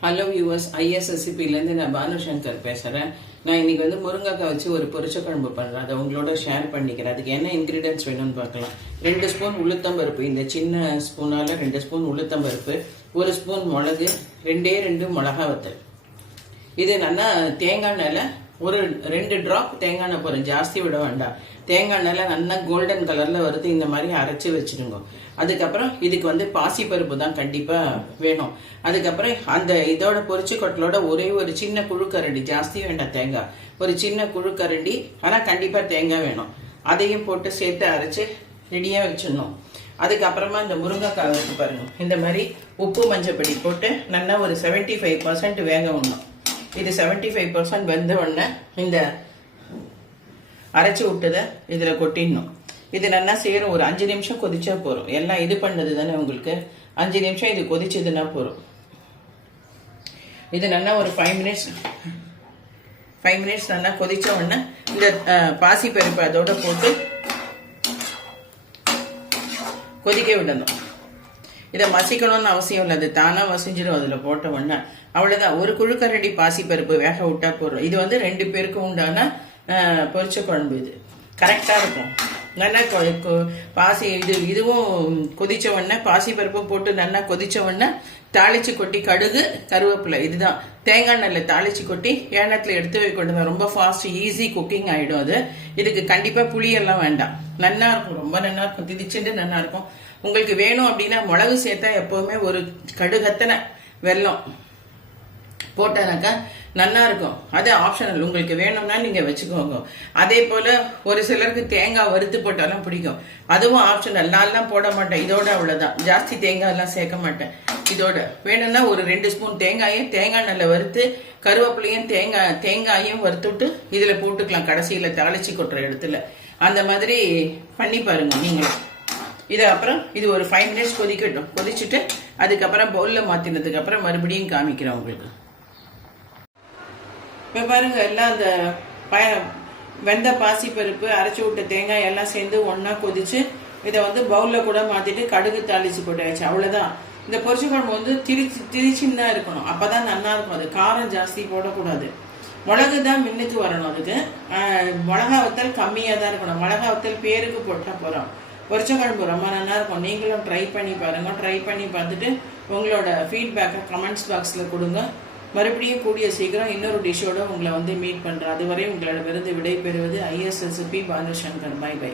Hello viewers, ஐஎஸ்எஸ்சிபிலேருந்து நான் பானுசங்கர் பேசுகிறேன். நான் இன்னைக்கு முருங்கைக்காய் வச்சு ஒரு பொரிச்ச குழம்பு பண்ணுறேன். அதை உங்களோட ஷேர் பண்ணிக்கிறேன். அதுக்கு என்ன இன்க்ரீடியன்ஸ் வேணும்னு பார்க்கலாம். 2 ஸ்பூன் உளுத்தம்பருப்பு, இந்த சின்ன ஸ்பூனால் 2 ஸ்பூன் உளுத்தம்பருப்பு, 1 ஸ்பூன் மிளகு, 2 மிளகா வத்தல். இது நல்லா தேங்காய் எண்ணெயில் ஒரு 2 ட்ராப் தேங்காய் எண்ணெய் போகிறேன், ஜாஸ்தி விட வேண்டாம். தேங்காய் எண்ணெயில் நல்லா கோல்டன் கலரில் வருது, இந்த மாதிரி அரைச்சி வச்சுடுங்க. அதுக்கப்புறம் இதுக்கு பாசிப்பருப்பு தான் கண்டிப்பாக வேணும். அதுக்கப்புறம் அந்த இதோட பொரிச்சு கொட்டலோட ஒரே ஒரு சின்ன குழுக்கரண்டி, ஜாஸ்தி வேண்டாம் தேங்காய், ஒரு சின்ன குழுக்கரண்டி, ஆனால் கண்டிப்பாக தேங்காய் வேணும். அதையும் போட்டு சேர்த்து அரைச்சி ரெடியாக வச்சிடணும். அதுக்கப்புறமா இந்த முருங்கைக்காய் வச்சு பாருங்க, இந்த மாதிரி உப்பு மஞ்சப்பொடி போட்டு நல்லா ஒரு 75% வேக விடணும். இது 75% வெந்த உடனே இந்த அரைச்சி விட்டதை இதில் கொட்டிடணும். இது நல்லா சேரும். ஒரு 5 நிமிஷம் கொதிச்சா போறோம். எல்லாம் இது பண்ணது தானே உங்களுக்கு, 5 நிமிஷம் இது கொதிச்சதுன்னா போறோம். இது நல்லா ஒரு 5 மினிட்ஸ் நல்லா கொதிச்ச உடனே இந்த பாசி பருப்பு அதோட போட்டு கொதிக்க விடணும். இதை மசிக்கணும்னு அவசியம் இல்லை, அது தானா மசிஞ்சிடும் அதில் போட்ட உடனே. அவ்வளோதான். ஒரு குழுக்கரண்டி பாசி பருப்பு வேக விட்டா போடுறோம். இது 2 பேருக்கு உண்டான பொரிச்ச குழம்பு. இது கரெக்டாக இருக்கும். நல்லா பாசி இதுவும் கொதிச்ச உடனே பாசி பருப்பும் போட்டு நல்லா கொதிச்ச உடனே தாளிச்சு கொட்டி கடுகு கருவேப்பிலை, இதுதான் தேங்காய் எண்ணெயில் தாளிச்சு கொட்டி ஏனத்தில் எடுத்து வைக்கொண்டு ரொம்ப ஃபாஸ்ட் ஈஸி குக்கிங் ஆகிடும். அது இதுக்கு கண்டிப்பாக புளியெல்லாம் வேண்டாம். நல்லா இருக்கும், ரொம்ப நல்லா இருக்கும், திதிச்சுட்டு நல்லா இருக்கும். உங்களுக்கு வேணும் அப்படின்னா மிளகு சேர்த்தா எப்போவுமே ஒரு கடுகத்தனை வெல்லம் போட்டானாக்கா நல்லா இருக்கும். அது ஆப்ஷனல், உங்களுக்கு வேணும்னா நீங்க வச்சுக்கோங்க. அதே போல ஒரு சிலருக்கு தேங்காய் வறுத்து போட்டாலும் பிடிக்கும், அதுவும் ஆப்ஷனல். நான்லாம் போட மாட்டேன், இதோட அவ்வளவுதான். ஜாஸ்தி தேங்காய் எல்லாம் சேர்க்க மாட்டேன். இதோட வேணும்னா ஒரு 2 ஸ்பூன் தேங்காயும் தேங்காய் நல்ல வறுத்து கருவேப்பிலையும் தேங்காயும் வறுத்துட்டு இதுல போட்டுக்கலாம், கடைசியில தாளிச்சு கொட்டுற இடத்துல. அந்த மாதிரி பண்ணி பாருங்க நீங்களும். இது அப்புறம் இது ஒரு 5 மினிட்ஸ் கொதிக்கட்டும். கொதிச்சுட்டு அதுக்கப்புறம் பவுல்ல மாத்தினதுக்கு அப்புறம் மறுபடியும் காமிக்கிறேன் உங்களுக்கு. இப்போ பாருங்க, எல்லாம் அந்த வெந்த பாசி பருப்பு அரைச்சி விட்ட தேங்காய் எல்லாம் சேர்ந்து ஒன்னா கொதிச்சு இதை பவுல்ல கூட மாத்திட்டு கடுகு தாளிச்சு போட்டாச்சு. அவ்வளவுதான். இந்த பொரிச்ச குழம்பு திரிச்சின்னு தான் இருக்கணும், அப்பதான் நல்லா இருக்கும். அது காரம் ஜாஸ்தி போடக்கூடாது. மிளகு தான் மின்னுக்கு வரணும். அதுக்கு மிளகா வத்தல் கம்மியாக தான் இருக்கணும். மிளகா வத்தல் பேருக்கு போட்டா போறோம். பொரிச்ச குழம்பு ரொம்ப நல்லா இருக்கும். நீங்களும் ட்ரை பண்ணி பாருங்க. ட்ரை பண்ணி பார்த்துட்டு உங்களோட ஃபீட்பேக்கை கமெண்ட்ஸ் பாக்ஸில் கொடுங்க. மறுபடியும் கூடிய சீக்கிரம் இன்னொரு டிஷ்ஷோட உங்களை மீட் பண்றேன். அதுவரை உங்களிடமிருந்து விடை பெறுவது ஐஎஸ்எஸ்பி பானுசங்கர். By by.